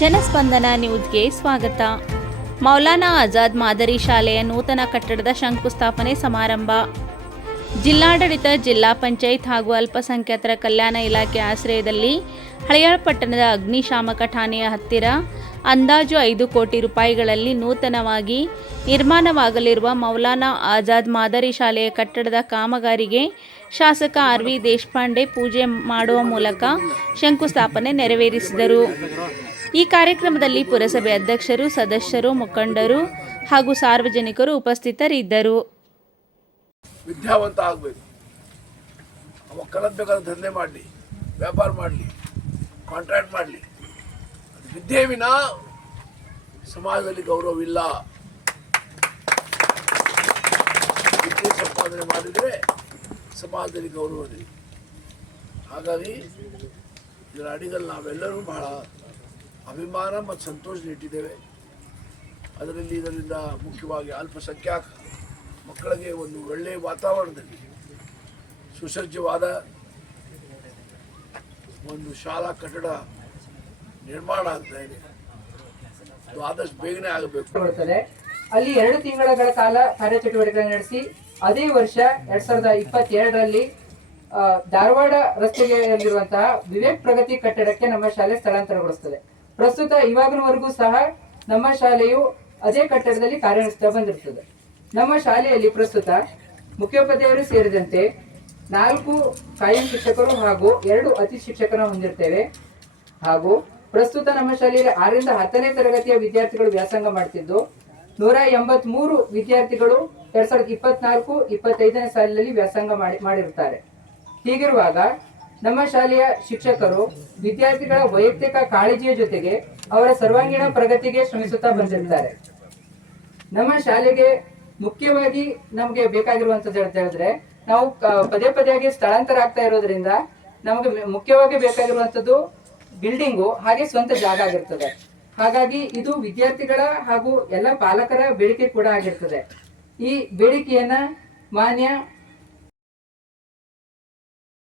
ಜನಸ್ಪಂದನ ನ್ಯೂಸ್ಗೆ ಸ್ವಾಗತ. ಮೌಲಾನಾ ಆಜಾದ್ ಮಾದರಿ ಶಾಲೆಯ ನೂತನ ಕಟ್ಟಡದ ಶಂಕುಸ್ಥಾಪನೆ ಸಮಾರಂಭ. ಜಿಲ್ಲಾಡಳಿತ, ಜಿಲ್ಲಾ ಪಂಚಾಯತ್ ಹಾಗೂ ಅಲ್ಪಸಂಖ್ಯಾತರ ಕಲ್ಯಾಣ ಇಲಾಖೆ ಆಶ್ರಯದಲ್ಲಿ ಹಳೆಯಾಳ ಪಟ್ಟಣದ ಅಗ್ನಿಶಾಮಕ ಠಾಣೆಯ ಹತ್ತಿರ ಅಂದಾಜು ಐದು ಕೋಟಿ ರೂಪಾಯಿಗಳಲ್ಲಿ ನೂತನವಾಗಿ ನಿರ್ಮಾಣವಾಗಲಿರುವ ಮೌಲಾನಾ ಆಜಾದ್ ಮಾದರಿ ಶಾಲೆಯ ಕಟ್ಟಡದ ಕಾಮಗಾರಿಗೆ ಶಾಸಕ ಆರ್ ವಿ ದೇಶಪಾಂಡೆ ಪೂಜೆ ಮಾಡುವ ಮೂಲಕ ಶಂಕುಸ್ಥಾಪನೆ ನೆರವೇರಿಸಿದರು. ಈ ಕಾರ್ಯಕ್ರಮದಲ್ಲಿ ಪುರಸಭೆ ಅಧ್ಯಕ್ಷರು, ಸದಸ್ಯರು, ಮುಖಂಡರು ಹಾಗೂ ಸಾರ್ವಜನಿಕರು ಉಪಸ್ಥಿತರಿದ್ದರು. ವಿದ್ಯಾವಂತ ಆಗಬೇಕು. ಅವ ಬೇಕಾದ ದಂಧೆ ಮಾಡಲಿ, ವ್ಯಾಪಾರ ಮಾಡಲಿ ಕಾಂಟ್ರಾಕ್ಟ್ ಮಾಡಲಿ. ಅದು ವಿದ್ಯೆ ವಿನ ಸಮಾಜದಲ್ಲಿ ಗೌರವವಿಲ್ಲ. ವಿದ್ಯೆ ಸಂಪಾದನೆ ಮಾಡಿದರೆ ಸಮಾಜದಲ್ಲಿ ಗೌರವ ಇದೆ. ಹಾಗಾಗಿ ಇದರ ಅಡಿಗಲ್ಲಿ ನಾವೆಲ್ಲರೂ ಬಹಳ ಅಭಿಮಾನ ಮತ್ತು ಸಂತೋಷ ಇಟ್ಟಿದ್ದೇವೆ. ಅದರಲ್ಲಿ ಇದರಿಂದ ಮುಖ್ಯವಾಗಿ ಅಲ್ಪಸಂಖ್ಯಾತ ಮಕ್ಕಳಿಗೆ ಒಂದು ಒಳ್ಳೆಯ ವಾತಾವರಣದಲ್ಲಿ ಸುಸಜ್ಜವಾದ ಒಂದು ಶಾಲಾ ಕಟ್ಟಡ ನಿರ್ಮಾಣ ಆಗ್ತಾ ಇದೆ. ಅದು ಆದಷ್ಟು ಬೇಗನೆ ಆಗಬೇಕು. ಅಲ್ಲಿ ಎರಡು ತಿಂಗಳ ಕಾಲ ಕಾರ್ಯಚಟುವಟಿಕೆ ನಡೆಸಿ, ಅದೇ ವರ್ಷ ಎರಡ್ ಸಾವಿರದ ಇಪ್ಪತ್ತೆರಡರಲ್ಲಿ ಧಾರವಾಡ ಧಾರವಾಡ ರಸ್ತೆಯಲ್ಲಿರುವಂತಹ ವಿವೇಕ್ ಪ್ರಗತಿ ಕಟ್ಟಡಕ್ಕೆ ನಮ್ಮ ಶಾಲೆ ಸ್ಥಳಾಂತರಗೊಳಿಸುತ್ತದೆ ಪ್ರಸ್ತುತ ಇವಾಗಿನವರೆಗೂ ಸಹ ನಮ್ಮ ಶಾಲೆಯು ಅದೇ ಕಟ್ಟಡದಲ್ಲಿ ಕಾರ್ಯನಿರ್ವಹಿಸ್ತಾ ಬಂದಿರುತ್ತದೆ. ನಮ್ಮ ಶಾಲೆಯಲ್ಲಿ ಪ್ರಸ್ತುತ ಮುಖ್ಯೋಪಾಧ್ಯಾಯರು ಸೇರಿದಂತೆ ನಾಲ್ಕು ಕಾಯಂ ಶಿಕ್ಷಕರು ಹಾಗೂ ಎರಡು ಅತಿ ಶಿಕ್ಷಕರನ್ನು ಹೊಂದಿರ್ತೇವೆ. ಹಾಗೂ ಪ್ರಸ್ತುತ ನಮ್ಮ ಶಾಲೆಯಲ್ಲಿ ಆರರಿಂದ ಹತ್ತನೇ ತರಗತಿಯ ವಿದ್ಯಾರ್ಥಿಗಳು ವ್ಯಾಸಂಗ ಮಾಡ್ತಿದ್ದು. ನೂರ ಎಂಬತ್ ವಿದ್ಯಾರ್ಥಿಗಳು ಎರಡ್ ಸಾವಿರದ ಇಪ್ಪತ್ನಾಲ್ಕು ಇಪ್ಪತ್ತೈದನೇ ಸಾಲಿನಲ್ಲಿ ವ್ಯಾಸಂಗ ಮಾಡಿ, ಮಾಡಿರುತ್ತಾರೆ. ಹೀಗಿರುವಾಗ ನಮ್ಮ ಶಾಲೆಯ ಶಿಕ್ಷಕರು ವಿದ್ಯಾರ್ಥಿಗಳ ವೈಯಕ್ತಿಕ ಕಾಳಜಿಯ ಜೊತೆಗೆ ಅವರ ಸರ್ವಾಂಗೀಣ ಪ್ರಗತಿಗೆ ಶ್ರಮಿಸುತ್ತಾ ಬಂದಿರುತ್ತಾರೆ. ನಮ್ಮ ಶಾಲೆಗೆ ಮುಖ್ಯವಾಗಿ ನಮಗೆ ಬೇಕಾಗಿರುವಂತದ್ದು ಅಂತ ಹೇಳಿದ್ರೆ, ನಾವು ಪದೇ ಪದೇಯಾಗಿ ಸ್ಥಳಾಂತರ ಆಗ್ತಾ ಇರೋದ್ರಿಂದ ನಮಗೆ ಮುಖ್ಯವಾಗಿ ಬೇಕಾಗಿರುವಂತದ್ದು ಬಿಲ್ಡಿಂಗು ಹಾಗೆ ಸ್ವಂತ ಜಾಗ ಆಗಿರ್ತದೆ. ಹಾಗಾಗಿ ಇದು ವಿದ್ಯಾರ್ಥಿಗಳ ಹಾಗೂ ಎಲ್ಲ ಪಾಲಕರ ಬೇಡಿಕೆ ಕೂಡ ಆಗಿರ್ತದೆ. ಈ ಬೇಡಿಕೆಯನ್ನ ಮಾನ್ಯ